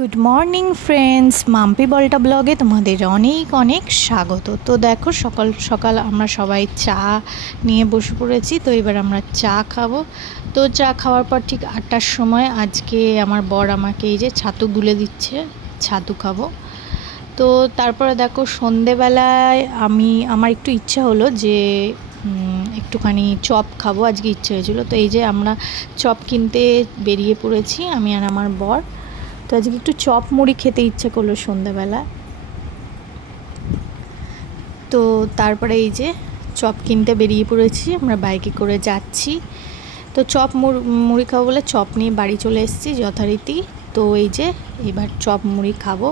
Good morning friends, Mampi বলটা ব্লগে তোমাদের অনেক অনেক স্বাগত। তো দেখো সকাল সকাল আমরা সবাই চা নিয়ে বসে পড়েছি। তো এবার আমরা চা খাবো। তো চা খাওয়ার পর ঠিক 8টার সময় আজকে আমার বর আমাকে এই যে ছাতু গুলে দিচ্ছে, ছাতু খাবো। তো তারপরে দেখো সন্ধেবেলায় আমার একটু ইচ্ছা হলো যে একটুখানি চপ খাবো, আজকে ইচ্ছে হয়েছিলো। তো এই যে আমরা চপ কিনতে বেরিয়ে পড়েছি, আমি আর আমার বর। তো আজকে একটু চপ মুড়ি খেতে ইচ্ছে করলো সন্ধ্যাবেলা। তো তারপরে এই যে চপ কিনতে বেরিয়ে পড়েছি, আমরা বাইকে করে যাচ্ছি। তো চপ মুড়ি খাবো বলে চপ নিয়ে বাড়ি চলে এসেছি যথারীতি। তো এই যে এবার চপ মুড়ি খাবো,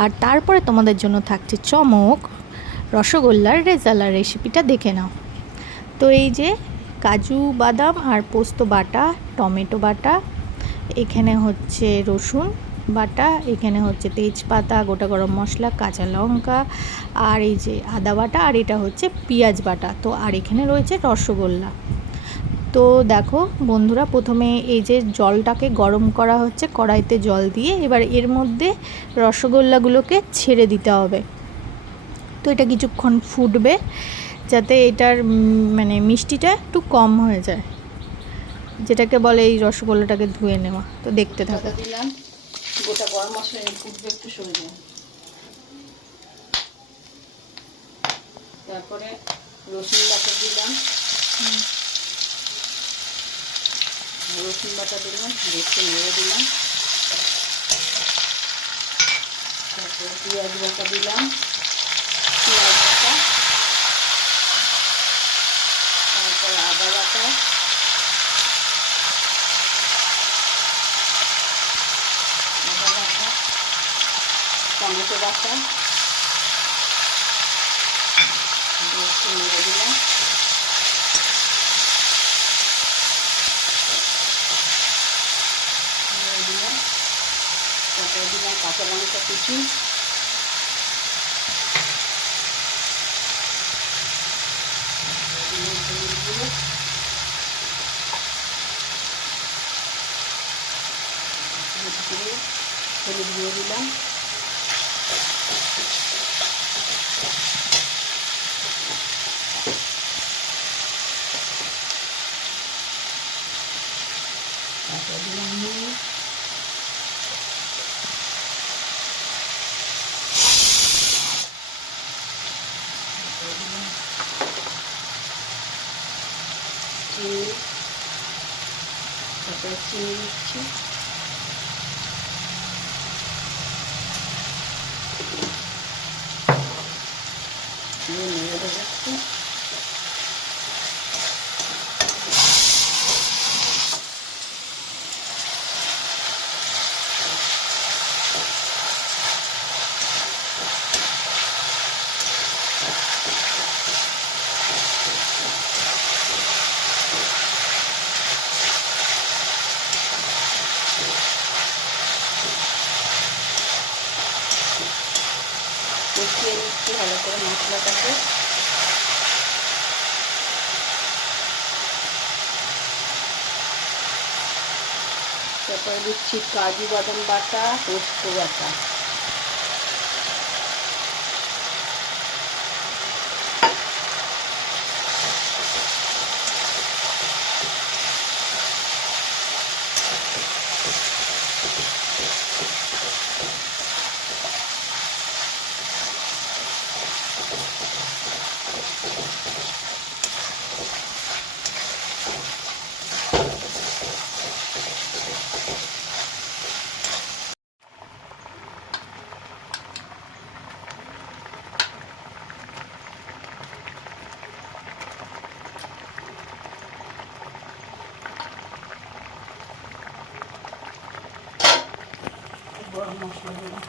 আর তারপরে তোমাদের জন্য থাকছে চমক, রসগোল্লার রেজালার রেসিপিটা দেখে নাও। তো এই যে কাজু বাদাম আর পোস্ত বাটা, টমেটো বাটা, এখানে হচ্ছে রসুন বাটা, এখানে হচ্ছে তেজপাতা, গোটা গরম মশলা, কাঁচা লঙ্কা, আর এই যে আদা বাটা, আর এটা হচ্ছে পেঁয়াজ বাটা। তো আর এখানে রয়েছে রসগোল্লা। তো দেখো বন্ধুরা, প্রথমে এই যে জলটাকে গরম করা হচ্ছে, কড়াইতে জল দিয়ে এবার এর মধ্যে রসগোল্লাগুলোকে ছেড়ে দিতে হবে। তো এটা কিছুক্ষণ ফুটবে যাতে এটার মানে মিষ্টিটা একটু কম হয়ে যায়, যেটাকে বলে এই রসগোল্লাটাকে ধুয়ে নেওয়া। তো দেখতে থাকো। দিলাম গোটা গরম মশলা নিয়ে ফুটবে, একটু সরে যায়। তারপরে রসুন বাটা দিলাম, দেখতে নেড়ে দিলাম। তারপরে পেঁয়াজ বাটা দিলাম, তারপর আদা বাটা, টমেটো বাটা একটু নেড়ে দিলাম। তারপরে দিলাম কাঁচা লঙ্কা কুচি, হলুদ দিয়ে দিলাম। তারপর দিলাম নুন, চিনি, তারপরে চিনি দিচ্ছি, নেড়ে দেবো। কষিয়ে নিচ্ছি ভালো করে মশলাটাকে। তারপরে দিচ্ছি কাজু বাদাম বাটা, পোস্ত বাটা, গরম মশলা দিলাম।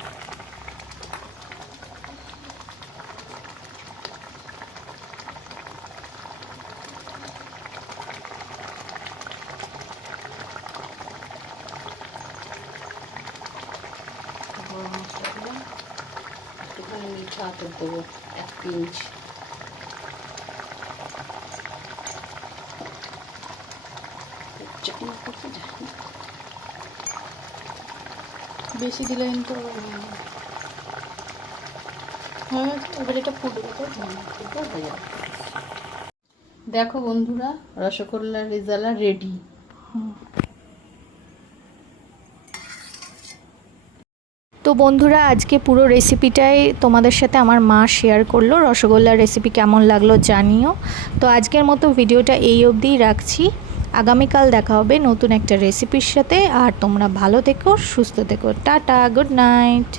গরম মশলা দিলাম, একটুখানি মিঠা আতর দেবো, 1 পিঞ্চ। বেশি দিলে কিন্তু হ্যাঁ, এবার এটা ফুটবে তো। এটা হয়ে যাবে। দেখো বন্ধুরা, রসগোল্লার রেজালা রেডি। তো বন্ধুরা, আজকে পুরো রেসিপিটাই তোমাদের সাথে আমার মা শেয়ার করলো। রসগোল্লার রেসিপি কেমন লাগলো জানিও। তো আজকের মতো ভিডিওটা এই অবধিই রাখছি। আগামীকাল দেখা হবে নতুন একটা রেসিপির সাথে। আর তোমরা ভালো থেকো, সুস্থ থেকো। Tata, good night.